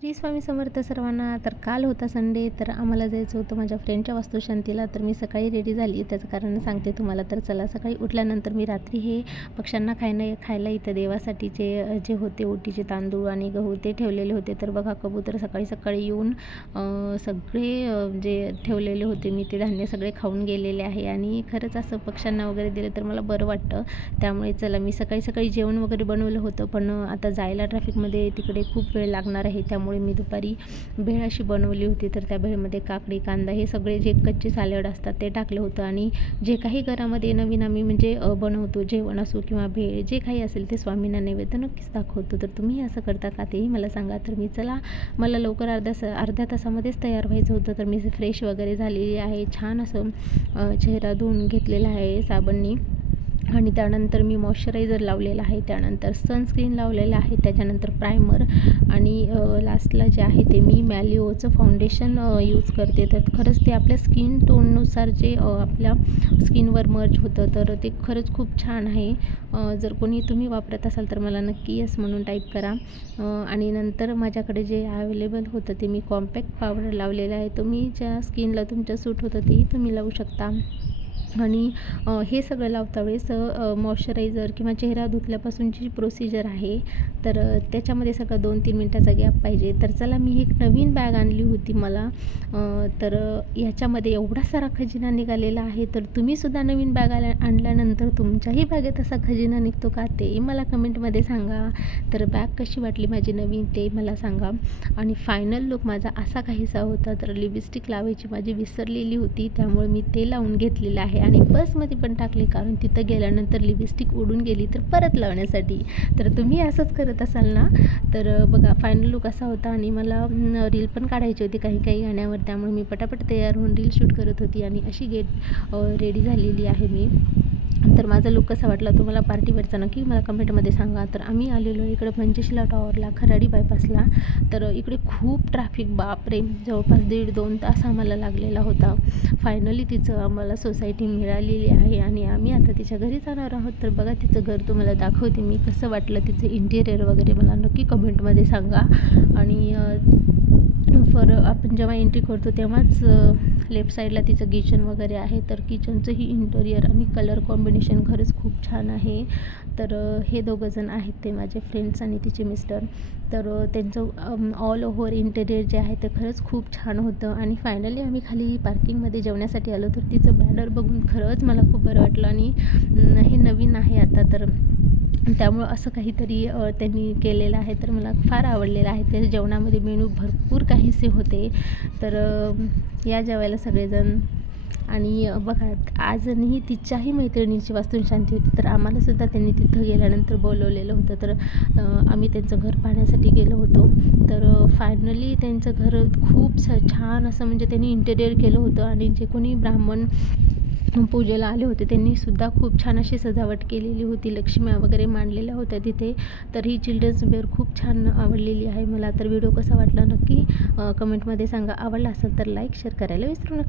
श्री स्वामी समर्थ सर्वांना. तर काल होता संडे, तर आम्हाला जायचं होतं माझ्या फ्रेंडच्या वास्तुशांतीला. तर मी सकाळी रेडी झाली, त्याचं कारण सांगते तुम्हाला. तर चला, सकाळी उठल्यानंतर मी रात्री हे पक्ष्यांना खायला इथं देवासाठीचे जे होते ओटीचे तांदूळ आणि गहू ते ठेवलेले होते. तर बघा, कबूतर सकाळी सकाळी येऊन सगळे जे ठेवलेले होते मी ते धान्य सगळे खाऊन गेलेले आहे. आणि खरंच असं पक्ष्यांना वगैरे दिलं तर मला बरं वाटतं. त्यामुळे चला, मी सकाळी सकाळी जेवण वगैरे बनवलं होतं, पण आता जायला ट्रॅफिकमध्ये तिकडे खूप वेळ लागणार आहे. त्यामुळे मी दुपारी भेळ अशी बनवली होती. तर त्या भेळमध्ये काकडी, कांदा हे सगळे जे कच्चे सॅलड असतात ते टाकलं होतं. आणि जे काही घरामध्ये नवीन आम्ही म्हणजे बनवतो, जेवण असो किंवा भेळ जे काही असेल ते स्वामींना नैवेद्य नक्कीच दाखवतो. तर तुम्ही असं करता का तेही मला सांगा. तर मी चला, मला लवकर अर्ध्या तासामध्येच तयार व्हायचं होतं. तर मी फ्रेश वगैरे झालेली आहे, छान असं चेहरा धुवून घेतलेला आहे साबणनी. आणि त्यानंतर मी मॉइश्चरायझर लावलेला आहे, त्यानंतर सनस्क्रीन लावलेलं आहे, त्याच्यानंतर प्रायमर आणि लास्टला जे आहे ते मी मॅलिओचं फाउंडेशन यूज करते. तर खरंच ते आपल्या स्किन टोननुसार जे आपल्या स्किनवर मर्ज होतं, तर ते खरंच खूप छान आहे. जर कोणी तुम्ही वापरत असाल तर मला नक्की येस म्हणून टाईप करा. आणि नंतर माझ्याकडे जे अवेलेबल होतं ते मी कॉम्पॅक्ट पावडर लावलेलं आहे. तुम्ही ज्या स्किनला तुमच्या सूट होतं तेही तुम्ही लावू शकता. आणि हे सगळं लावता वेळेस मॉइश्चरायझर किंवा चेहरा धुतल्यापासूनची जी प्रोसिजर आहे, तर त्याच्यामध्ये सगळं 2-3 मिनटाचा गॅप पाहिजे. तर चला, मी एक नवीन बॅग आणली होती मला. तर ह्याच्यामध्ये एवढा सारा खजिना निघालेला आहे. तर तुम्हीसुद्धा नवीन बॅग आणल्यानंतर तुमच्याही बॅगेत असा खजिना निघतो का, तेही मला कमेंटमध्ये सांगा. तर बॅग कशी वाटली माझी नवीन ते मला सांगा. आणि फायनल लुक माझा असा काहीसा होता. तर लिपस्टिक लावायची माझी विसरलेली होती, त्यामुळे मी ते लावून घेतलेलं आहे. आणि पर्समध्ये पण टाकले, कारण तिथं गेल्यानंतर लिपस्टिक उडून गेली तर परत लावण्यासाठी. तर तुम्ही असंच करत असाल ना. तर बघा, फायनल लुक असा होता. आणि मला रील पण काढायची होती काही काही गाण्यावर, त्यामुळे मी पटापट तयार होऊन रील शूट करत होती. आणि अशी रेडी झालेली आहे मी. तर माझा लुक कसा वाटला तुम्हाला पार्टीवेअरचा नक्की मला कमेंटमध्ये सांगा. तर आम्ही आलेलो इकडे पंचशीला टॉवरला, खराडी बायपासला. तर इकडे खूप ट्रॅफिक, बापरे, जवळपास 1.5-2 तास आम्हाला लागलेला होता. फायनली तिचं आम्हाला सोसायटी मिळालेली आहे आणि आम्ही आता तिच्या घरी जाणार आहोत. तर बघा, तिचं घर तुम्हाला दाखवते मी. कसं वाटलं तिचं इंटेरियर वगैरे मला नक्की कमेंटमध्ये सांगा. आणि आपण जेव्हा एंट्री करतो तेव्हाच लेफ्ट साईडला तिचं किचन वगैरे आहे. तर किचनचंही इंटेरियर आणि कलर कॉम्बिनेशन खरंच खूप छान आहे. तर हे दोघंजण आहेत ते माझे फ्रेंड्स आणि तिचे मिस्टर. तर त्यांचं ऑल ओव्हर इंटेरियर जे आहे ते खरंच खूप छान होतं. आणि फायनली आम्ही खाली पार्किंगमध्ये जेवण्यासाठी आलो. तर तिचं बॅनर बघून खरंच मला खूप बरं वाटलं. आणि हे नवीन आहे आता, तर त्यामुळं असं काहीतरी त्यांनी केलेलं आहे, तर मला फार आवडलेलं आहे. त्या जेवणामध्ये मेनू भरपूर काहीसे होते. तर या जेवायला सगळेजण. आणि बघा, आजही तिच्याही मैत्रिणीची वास्तुशांती होती. तर आम्हालासुद्धा त्यांनी तिथं गेल्यानंतर बोलवलेलं होतं. तर आम्ही त्यांचं घर पाहण्यासाठी गेलो होतो. तर फायनली त्यांचं घर खूप छान असं म्हणजे त्यांनी इंटेरियर केलं होतं. आणि जे कोणी ब्राह्मण पूजेला आले होते त्यांनीसुद्धा खूप छान अशी सजावट केलेली होती. लक्ष्म्या वगैरे मांडलेल्या होत्या तिथे. तर ही चिल्ड्रन्स वेअर खूप छान आवडलेली आहे मला. तर व्हिडिओ कसा वाटला नक्की कमेंटमध्ये सांगा. आवडला असेल तर लाईक शेअर करायला विसरू नका.